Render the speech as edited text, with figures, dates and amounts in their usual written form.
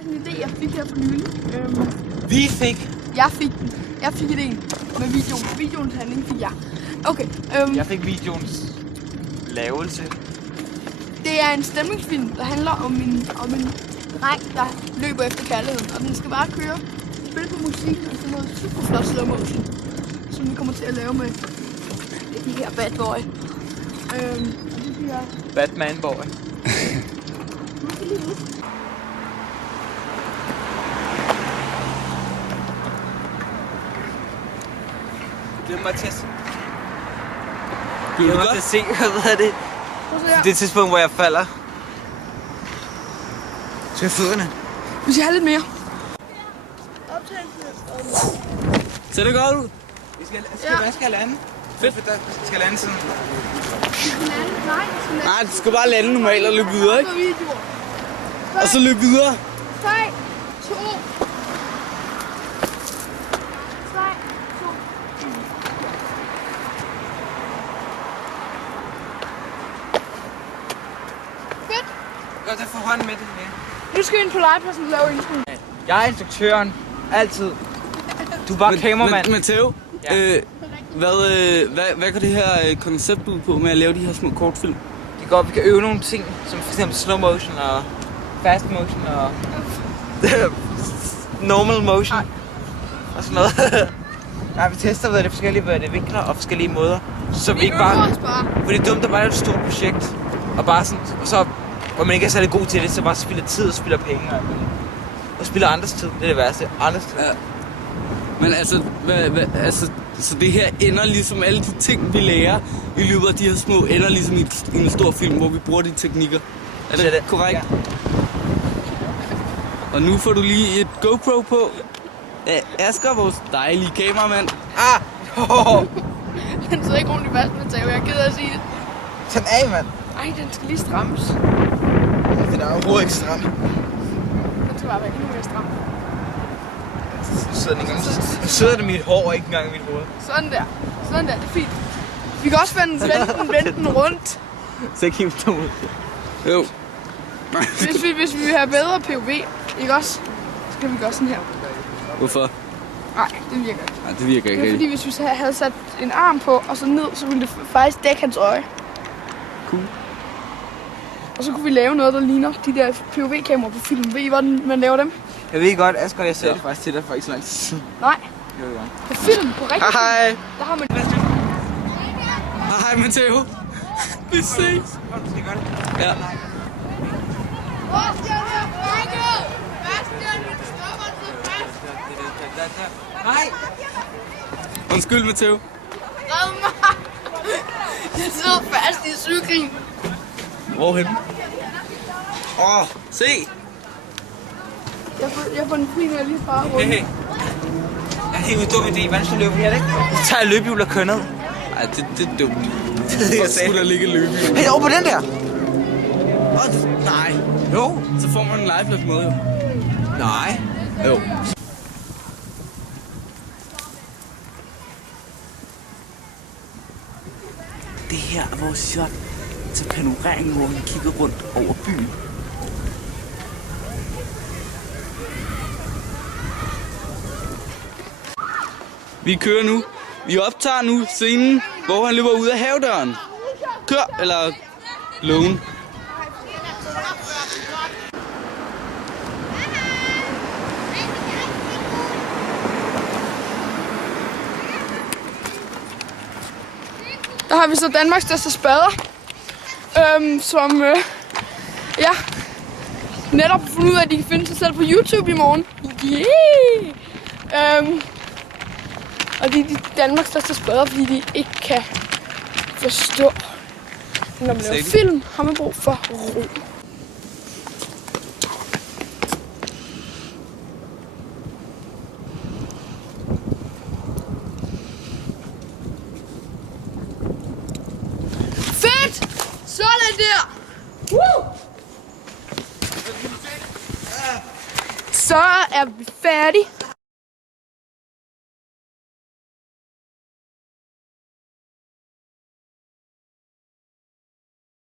faktisk en idé, jeg fik her for nylig. Vi fik? Jeg fik den. Jeg fik idéen med videoen. Videoens handling fik jeg. Okay. Jeg fik videoens lavelse. Det er en stemningsfilm, der handler om en dreng, der løber efter kærligheden. Og den skal bare køre, spille på musik og sådan noget super flot slow motion, som vi kommer til at lave med de her bad boy. Og det bliver... Batman boy. Det er Mathias. Jeg kan se, hvad er det? Det er tidspunkt, hvor jeg falder. Skal jeg fødderne? Vi skal have lidt mere. Ser det godt ud? Vi skal lande. Fedt. Vi skal lande sådan. Nej, du skal bare lande normalt og løbe videre, ikke? Og så løbe videre. 3, 2. 3, 2. Fedt. Godt, jeg får hånden med det her. Nu skal vi ind på legepladsen og lave introen. Jeg er instruktøren. Altid. Du er bare kameramand. Matteo, Ja. hvad går det her koncept ud på med at lave de her små kortfilm? Det går, vi kan øve nogle ting, som for eksempel slow motion og fast motion og normal motion og sådan noget. Nej, vi tester ved det forskellige vinkler og forskellige måder, så vi ikke bare... For det er dumt at bare lave et stort projekt og bare sådan, og så hvor man ikke er særlig god til det, så bare spilder tid og spilder penge og spilder andres tid. Det er det værste. Andres tid. Ja. Men altså, så det her ender ligesom alle de ting, vi lærer i løbet af de her små, ender ligesom i en stor film, hvor vi bruger de teknikker. Er det korrekt? Ja. Og nu får du lige et GoPro på. Asger, vores dejlige kameramand. Den sidder ikke ordentligt fast, Matteo. Jeg er ked af at sige det. Tag den af, mand. Ej, den skal lige strammes. Den er overhovedet ikke stram. Den skal bare være endnu mere stram. Nu sidder det i mit hår og ikke engang i mit hoved. Sådan der. Sådan der. Det er fint. Vi kan også vende den rundt. Så ikke helt ud. Jo. Hvis vi vil have bedre POV, ikke også? Så kan vi gøre sådan her. Hvorfor? Nej, det virker ikke. Nej, det virker ikke Det er fordi, hvis vi havde sat en arm på og så ned, så ville det faktisk dække hans øje. Cool. Og så kunne vi lave noget, der ligner de der POV-kameraer på film. Ved I, hvordan man laver dem? Jeg ved godt, Asger, jeg sagde det faktisk til dig for ikke så lang tid siden. Nej. Jeg ved godt. På film, på rigtig Hej. film, der har man... Hej, Matteo. Vi ses. Ja. Hej. Undskyld, Matteo. Red mig! Jeg sidder fast i cyklen. Hvorhen? Se! Jeg får en fri, når jeg lige fra rundt. Hey. Jeg har en dum idé. Hvordan skal løbe her, ikke? Så tager jeg løbehjul og kører ned. Ej, det er dumt. Hvor skulle der ligge løbe? Hey, over på den der. Nej. Jo. Så får man en liveplads med, jo. Nej. Jo. Det her er vores shot til panoreringen, hvor vi kigger rundt over byen. Vi kører nu. Vi optager nu scenen, hvor han løber ud af havedøren. Kør, eller lågen. Der har vi så Danmarks største spader, som ja, netop fundet ud af, at de kan finde sig selv på YouTube i morgen. Yeah! Og de er Danmarks største spader, fordi de ikke kan forstå, når man laver film, har man brug for ro. Fedt! Sådan der! Woo! Så er vi færdige.